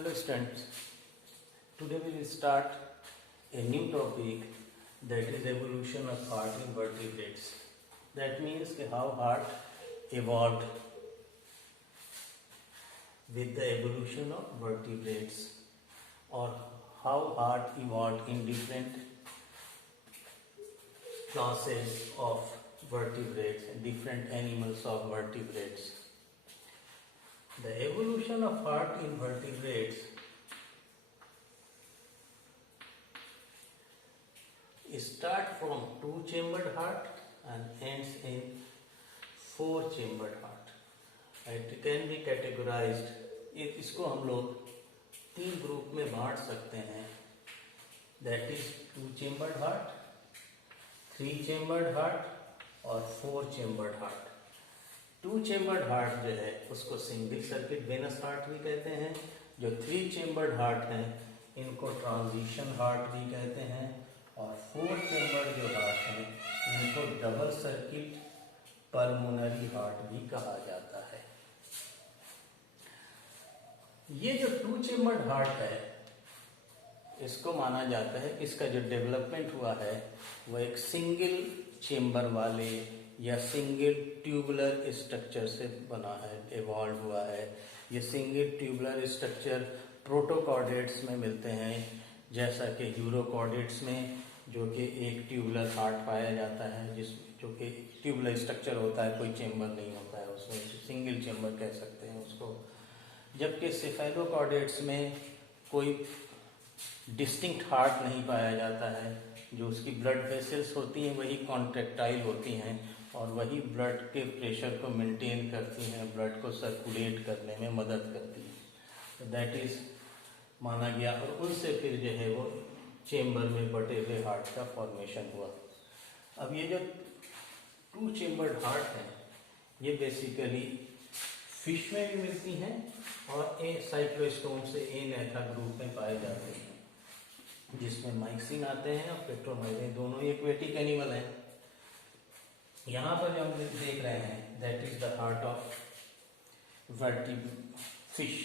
Hello students, today we will start a new topic, that is evolution of heart in vertebrates. That means how heart evolved with the evolution of vertebrates, or how heart evolved in different classes of vertebrates, different animals of vertebrates. The evolution of heart in vertebrates start from two-chambered heart and ends in four-chambered heart. It can be categorized, इसको हम लोग तीन group में बांट सकते हैं, that is two-chambered heart, three-chambered heart और four-chambered heart. To chambered heart जो है उसको सिंगल सर्किट वेनस हार्ट भी कहते हैं. जो थ्री चेम्बर्ड हार्ट हैं इनको ट्रांजिशन हार्ट भी कहते हैं, और फोर चेम्बर्ड जो हार्ट हैं इनको डबल सर्किट पल्मोनरी हार्ट भी कहा जाता है. ये जो टू चेम्बर्ड हार्ट है इसको माना जाता है, इसका जो डेवलपमेंट हुआ है वो एक सिंगल चेम्बर वाले या सिंगल ट्यूबुलर स्ट्रक्चर से बना है, इवॉल्व हुआ है. ये सिंगल ट्यूबुलर स्ट्रक्चर प्रोटोकॉर्डेट्स में मिलते हैं, जैसा कि यूरोकॉर्डेट्स में जो कि एक ट्यूबुलर हार्ट पाया जाता है, जो कि ट्यूबुलर स्ट्रक्चर होता है, कोई चेम्बर नहीं होता है उसमें, सिंगल चेम्बर कह सकते हैं उसको. जबकि सेफेलोकॉर्डेट्स में कोई डिस्टिंक्ट हार्ट नहीं पाया जाता है. जो उसकी ब्लड वेसल्स होती हैं वही कॉन्ट्रैक्टाइल होती हैं और वही ब्लड के प्रेशर को मेंटेन करती हैं, ब्लड को सर्कुलेट करने में मदद करती हैं. तो दैट इज माना गया, और उनसे फिर जो है वो चेम्बर में बटे हुए हार्ट का फॉर्मेशन हुआ. अब ये जो टू चेम्बर्ड हार्ट हैं ये बेसिकली फिश में भी मिलती हैं और ए साइक्लोस्टोम से एनेथा ग्रुप में पाए जाते हैं, जिसमें माइक्सिन आते हैं और पेट्रोमाइसिन, दोनों एक्वेटिक एनिमल हैं. यहाँ पर जो हम देख रहे हैं that is the heart of fish.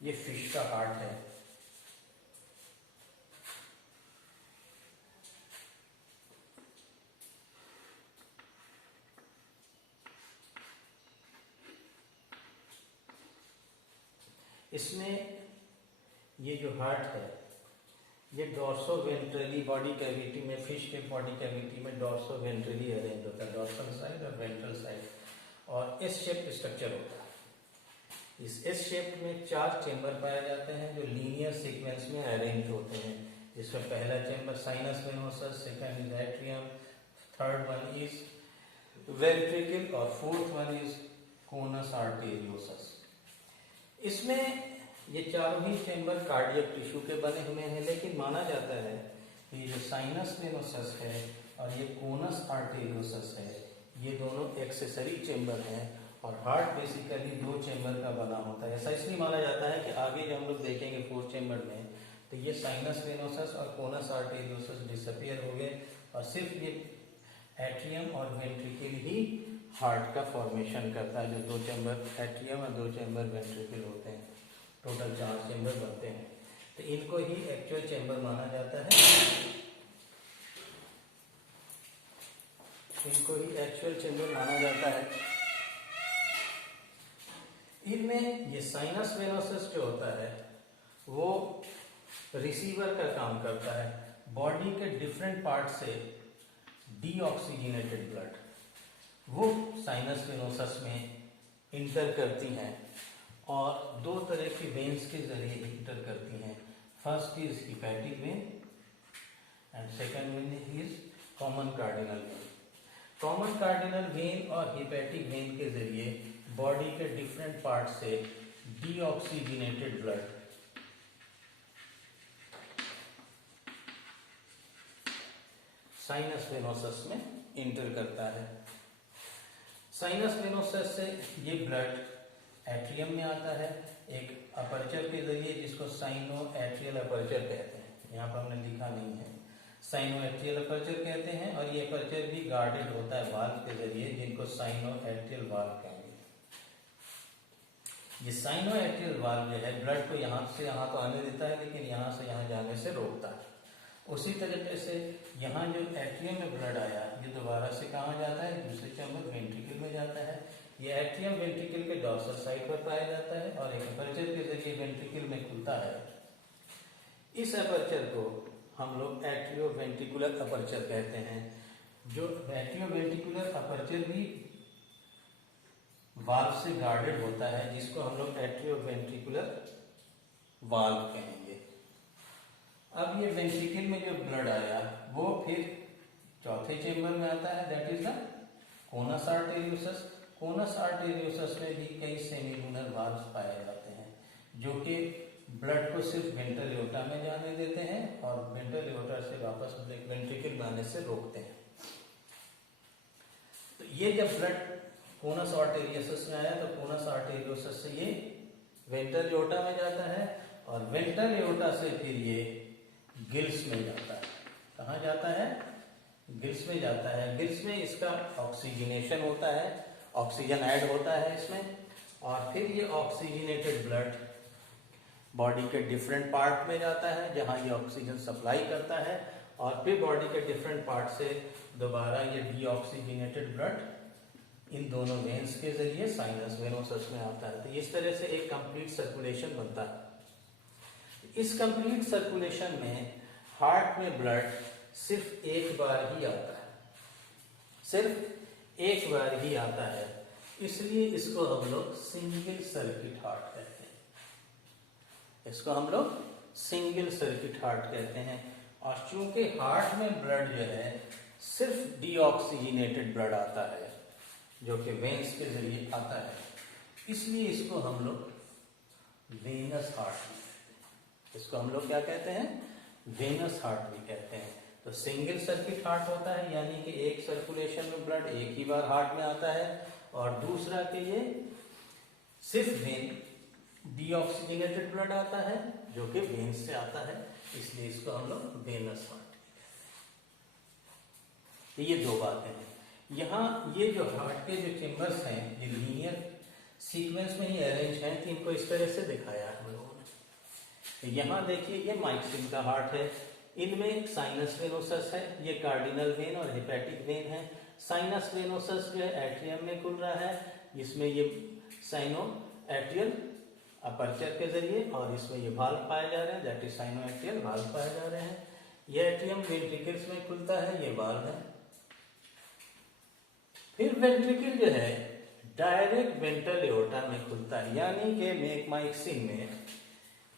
ये फिश का हार्ट है. इसमें ये जो हार्ट है ये डॉर्सो वेंट्रली बॉडी कैविटी में, फिश के बॉडी कैविटी में डॉर्सो वेंट्रली अरेंज होता है, डॉर्सल साइड और वेंट्रल साइड, और एस शेप स्ट्रक्चर होता है. इस एस शेप में चार चेम्बर पाए जाते हैं जो लीनियर सीक्वेंस में अरेंज होते हैं, जिसमें पहला chamber sinus venosus, second is atrium, third one is ventricle और fourth one is conus arteriosus. इसमें ये चारों ही चेम्बर कार्डियक टिश्यू के बने हुए हैं, लेकिन माना जाता है कि जो साइनस वेनोसस है और ये कोनस आर्टेरियोसस है ये दोनों एक्सेसरी चेम्बर हैं, और हार्ट बेसिकली दो चेम्बर का बना होता है. ऐसा इसलिए माना जाता है कि आगे जो हम लोग देखेंगे फोर्थ चेम्बर में तो ये साइनस वेनोसस और कोनस आर्टेरियोसस डिसअपियर हो गए, और सिर्फ ये एट्रियम और वेंट्रिकल ही हार्ट का फॉर्मेशन करता है. जो दो चेम्बर एट्रियम और दो चेम्बर वेंट्रिकल होते हैं, टोटल चार चेम्बर बनते हैं. तो इनको ही एक्चुअल चेम्बर माना जाता है, इनको ही एक्चुअल चेम्बर माना जाता है. इनमें ये साइनस वेनोसस जो होता है वो रिसीवर का काम करता है. बॉडी के डिफरेंट पार्ट से डीऑक्सीजनेटेड ब्लड वो साइनस वेनोसस में इंटर करती हैं, और दो तरह की वेन्स के जरिए इंटर करती हैं. First is hepatic vein and second when is common cardinal when. Common cardinal when और हिपैटिक वेन के जरिए बॉडी के डिफरेंट पार्ट से डीऑक्सीजनेटेड ब्लड साइनस वेनोसस में इंटर करता है. साइनस वेनोसस से ये ब्लड एट्रियम में आता है एक अपर्चर के जरिए, जिसको साइनो एट्रियल अपर्चर कहते हैं. यहाँ पर हमने लिखा नहीं है, साइनो एट्रियल अपर्चर कहते हैं, और ये अपर्चर भी गार्डेड होता है वाल्व के जरिए, जिनको साइनो एट्रियल वाल्व कहेंगे. ये साइनोएट्रियल वाल्व जो है ब्लड को यहाँ से यहाँ तो आने देता है, लेकिन यहाँ से यहाँ जाने से रोकता है। उसी तरीके से यहाँ जो एट्रियम में ब्लड आया, ये दोबारा से कहाँ जाता है, दूसरे चैम्बर वेंट्रिकल में जाता है। ये एट्रियम वेंट्रिकल के डॉर्सल साइड पर पाया जाता है और एक अपर्चर के जरिए वेंट्रिकल में खुलता है। इस अपर्चर को हम लोग एट्रियो वेंट्रिकुलर अपर्चर कहते हैं। जो एट्रियो वेंट्रिकुलर अपर्चर भी वाल्व से गार्डेड होता है, जिसको हम लोग एट्रियो वेंट्रिकुलर वाल्व कहेंगे। अब ये वेंट्रिकल में जो ब्लड आया वो फिर चौथे चेंबर में आता है, that is the conus arteriosus. Conus arteriosus में भी कई सेमीलूनर वाल्व्स पाए जाते हैं, जो कि ब्लड को सिर्फ वेंट्रल एओर्टा में जाने देते हैं और वेंट्रल एओर्टा से वापस वेंट्रिकल में आने से रोकते हैं। तो ये जब ब्लड कोनस आर्टेरियोसस में आया तो कोनस आर्टेरियोसस से ये वेंट्रल एओर्टा में जाता है और वेंट्रल एओर्टा से फिर ये गिल्स में जाता है। कहाँ जाता है? गिल्स में जाता है। गिल्स में इसका ऑक्सीजनेशन होता है, ऑक्सीजन ऐड होता है इसमें, और फिर ये ऑक्सीजनेटेड ब्लड बॉडी के डिफरेंट पार्ट में जाता है जहाँ ये ऑक्सीजन सप्लाई करता है, और फिर बॉडी के डिफरेंट पार्ट से दोबारा ये डीऑक्सीजनेटेड ब्लड इन दोनों वेन्स के जरिए साइनस वेनोसस में आता है। तो इस तरह से एक कंप्लीट सर्कुलेशन बनता है। इस कंप्लीट सर्कुलेशन में हार्ट में ब्लड सिर्फ एक बार ही आता है, सिर्फ एक बार ही आता है, इसलिए इसको हम लोग सिंगल सर्किट हार्ट कहते हैं। इसको हम लोग सिंगल सर्किट हार्ट कहते हैं। और चूंकि हार्ट में ब्लड जो है सिर्फ डीऑक्सीजनेटेड ब्लड आता है, जो कि वेन्स के जरिए आता है, इसलिए इसको हम लोग वेनस हार्ट भी कहते हैं। इसको हम लोग क्या कहते हैं? वेनस हार्ट भी कहते हैं। तो सिंगल सर्किट हार्ट होता है, यानी कि एक सर्कुलेशन में ब्लड एक ही बार हार्ट में आता है, और दूसरा कि ये सिर्फ वेन डीऑक्सीजनेटेड ब्लड आता है जो कि वेन्स से आता है, इसलिए इसको हम लोग वेनस हार्ट भी कहते हैं। तो ये दो बातें हैं। यहाँ ये जो हार्ट के जो चेम्बर्स हैं ये लीनियर सीक्वेंस में ही अरेंज हैं, तो इनको इस तरह से दिखाया है हम लोगों ने। यहाँ देखिए ये माइक्सिन का हार्ट है, इनमें साइनस वेनोसस है, ये कार्डिनल वेन और हेपेटिक वेन है। साइनस वेनोसस जो है एट्रियम में खुल रहा है, जिसमें ये साइनो एट्रियल अपर्चर के जरिए, और इसमें ये वाल्व पाए जा रहे हैं, that is cyano atrial valve पाए जा रहे हैं। ये एट्रियम वेंट्रिकल्स में खुलता है, ये वाल्व है। फिर वेंट्रिकल जो है डायरेक्ट वेंट्रल एओर्टा में खुलता है, यानी कि मेकमाइक्सिन में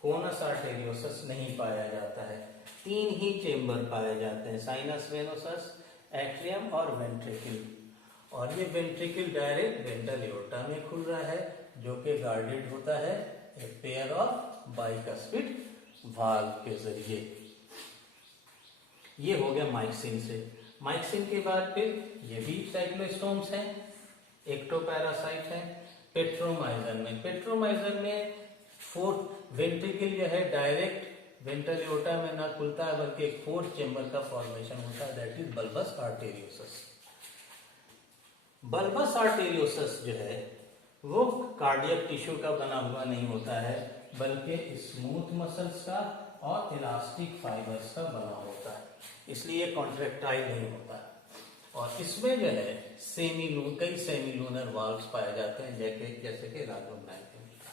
कोनस आर्टेरियोसस नहीं पाया जाता है। तीन ही चेंबर पाए जाते हैं, साइनस वेनोसस, एट्रियम और वेंट्रिकल, और ये वेंट्रिकल डायरेक्ट वेंट्रल एओर्टा में खुल रहा है, जो कि गार्डेड होता है एक पेयर ऑफ बाइकस्पिड वाल्व के जरिए। ये हो गया माइक्सिन से। माइक्सिन के बाद फिर ये भी साइक्लोस्टोम्स हैं, एक्टोपैरासाइट हैं। पेट्रोमाइजर में फोर्थ वेंट्रिकल जो है डायरेक्ट वेंट्रल एओर्टा में ना खुलता है, बल्कि एक फोर्थ चेंबर का फॉर्मेशन होता है, that is bulbus arteriosus. Bulbus arteriosus जो है वो कार्डियक टिश्यू का बना हुआ नहीं होता है, बल्कि स्मूथ मसल्स का और इलास्टिक फाइबर्स का बना होता है, इसलिए कॉन्ट्रैक्टाइल नहीं होता। और इसमें जो है कई सेमीलूनर वाल्व्स पाए जाते हैं, जैसे कि राइनोब्लैंकम का।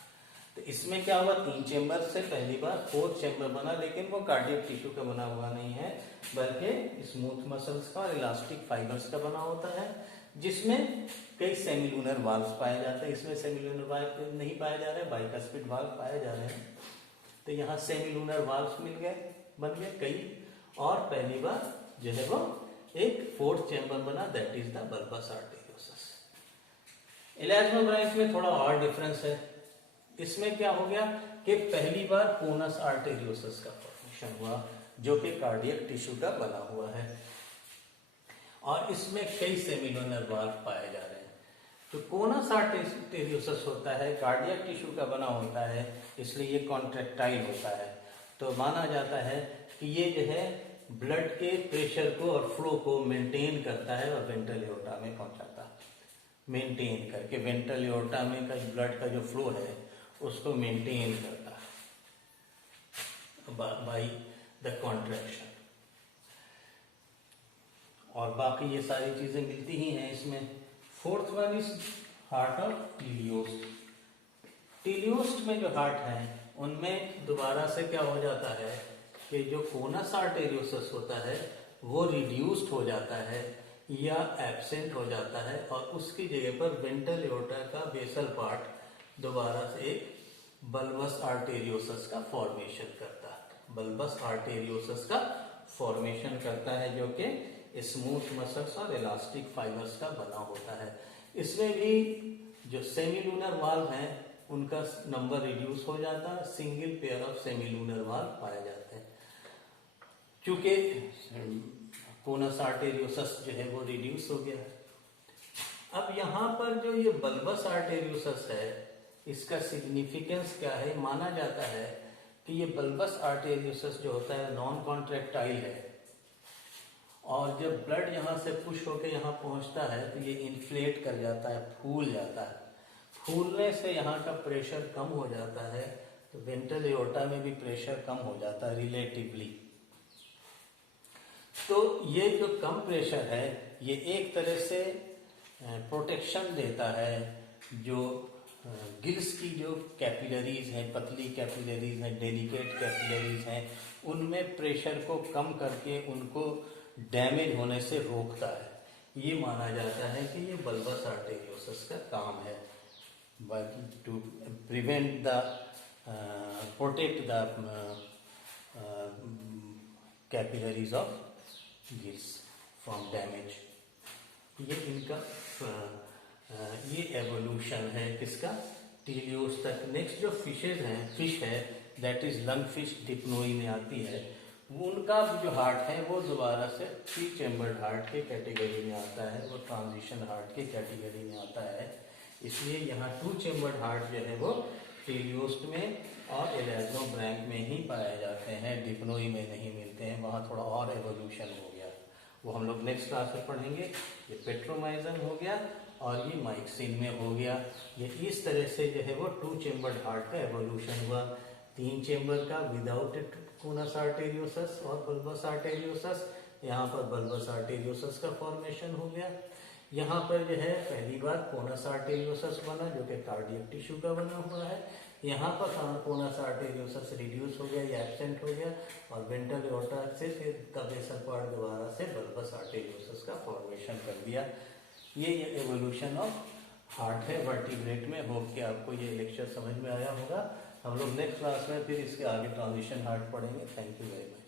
तो इसमें क्या हुआ, 3 चेंबर से पहली बार 4th चेंबर बना, लेकिन वो कार्डियक टिश्यू का बना हुआ नहीं है, बल्कि स्मूथ मसल्स का और इलास्टिक फाइबर्स का बना होता है, जिसमें कई सेमीलूनर वाल्व्स पाए जाते हैं। इसमें सेमीलूनर वाल्व नहीं पाए जा रहे, बाइकस्पिड वाल्व पाए जा रहे हैं। तो यहाँ सेमीलूनर वाल्व्स बन गए कई, और पहली बार जो है वो एक 4th चेंबर बना, that is the bulbus arteriosus. Elasmobranch में थोड़ा और डिफरेंस है। इसमें क्या हो गया कि पहली बार कोनस आर्टेरियोसस का फॉर्मेशन हुआ, जो कि कार्डियक टिश्यू का बना हुआ है, और इसमें कई सेमीलूनर वाल्व पाए जा रहे हैं। तो कोनस आर्टेरियोसस होता है, कार्डियक टिश्यू का बना होता है, इसलिए ये कॉन्ट्रैक्टाइल होता है। तो माना जाता है कि ये जो है ब्लड के प्रेशर को और फ्लो को मेंटेन करता है और वेंट्रल एओर्टा में पहुंचाता है। मेंटेन करके वेंट्रल एओर्टा में का ब्लड का जो फ्लो है उसको मेंटेन करता है बाय द कॉन्ट्रैक्शन। और बाकी ये सारी चीजें मिलती ही हैं इसमें। Fourth one is heart of teleost. Teleost में जो हार्ट है उनमें दोबारा से क्या हो जाता है कि जो कोनस आर्टेरियोसस होता है वो रिड्यूस्ड हो जाता है या एब्सेंट हो जाता है, और उसकी जगह पर वेंट्रल एओर्टा का बेसल पार्ट दोबारा से एक बल्बस आर्टेरियोसस का फॉर्मेशन करता है। बल्बस आर्टेरियोसस का फॉर्मेशन करता है जो कि स्मूथ मसल्स और इलास्टिक फाइबर्स का बना होता है। इसमें भी जो सेमीलूनर वाल्व हैं उनका नंबर रिड्यूस हो जाता है, single pair of semilunar valve पाए जाते हैं। चूंकि कोनस आर्टेरियोसस जो है वो रिड्यूस हो गया है। अब यहाँ पर जो ये बल्बस आर्टेरियोसस है इसका सिग्निफिकेंस क्या है? माना जाता है कि ये बल्बस आर्टेरियोसस जो होता है नॉन कॉन्ट्रैक्टाइल है, और जब ब्लड यहाँ से पुश होकर यहाँ पहुँचता है तो ये इन्फ्लेट कर जाता है, फूल जाता है। फूलने से यहाँ का प्रेशर कम हो जाता है, तो वेंट्रल एओर्टा में भी प्रेशर कम हो जाता है रिलेटिवली। तो ये जो कम प्रेशर है ये एक तरह से प्रोटेक्शन देता है जो गिल्स की जो कैपिलरीज हैं, पतली कैपिलरीज हैं, डेलिकेट कैपिलरीज हैं, उनमें प्रेशर को कम करके उनको डैमेज होने से रोकता है। ये माना जाता है कि ये बल्बस आर्टेरियोसस का काम है, to prevent the protect the capillaries of gills from damage. ये इनका ये एवोल्यूशन है किसका? टीलियोस तक। नेक्स्ट जो फिशेज हैं, फिश है that is lung fish, Dipnoi में आती है, उनका जो हार्ट है वो दोबारा से 3 चैम्बर्ड हार्ट के कैटेगरी में आता है, वो ट्रांजिशन हार्ट के कैटेगरी में आता है। इसलिए यहाँ 2 चैम्बर्ड हार्ट जो है वो टीलियोस्ट में और एलाजोब्रैंक में ही पाए जाते हैं, डिप्नोई में नहीं मिलते हैं, वहाँ थोड़ा और एवोल्यूशन हो गया, वो हम लोग नेक्स्ट क्लास में पढ़ेंगे। ये पेट्रोमाइजन हो गया और ये माइक्सिन में हो गया। ये इस तरह से जो है वो 2 चैम्बर्ड हार्ट का एवोल्यूशन हुआ। 3 चैम्बर का विदाउट कोनस आर्टेरियोसस और बल्बस आर्टेरियोसस, यहाँ पर बल्बस आर्टेरियोसस का फॉर्मेशन हो गया। यहाँ पर जो है पहली बार कोनस आर्टेरियोसस बना जो कि कार्डियक टिश्यू का बना हुआ है। यहाँ पर कोनस आर्टेरियोसस रिड्यूस हो गया या एब्सेंट हो गया, और वेंट्रल एओर्टा से फिर द बेसल पार्ट दोबारा से बल्बस आर्टेरियोसस का फॉर्मेशन कर दिया। ये एवोल्यूशन ऑफ हार्ट है वर्टिब्रेट में। होप कि आपको ये लेक्चर समझ में आया होगा। हम लोग नेक्स्ट क्लास में फिर इसके आगे ट्रांजिशन हार्ट पढ़ेंगे। Thank you very much.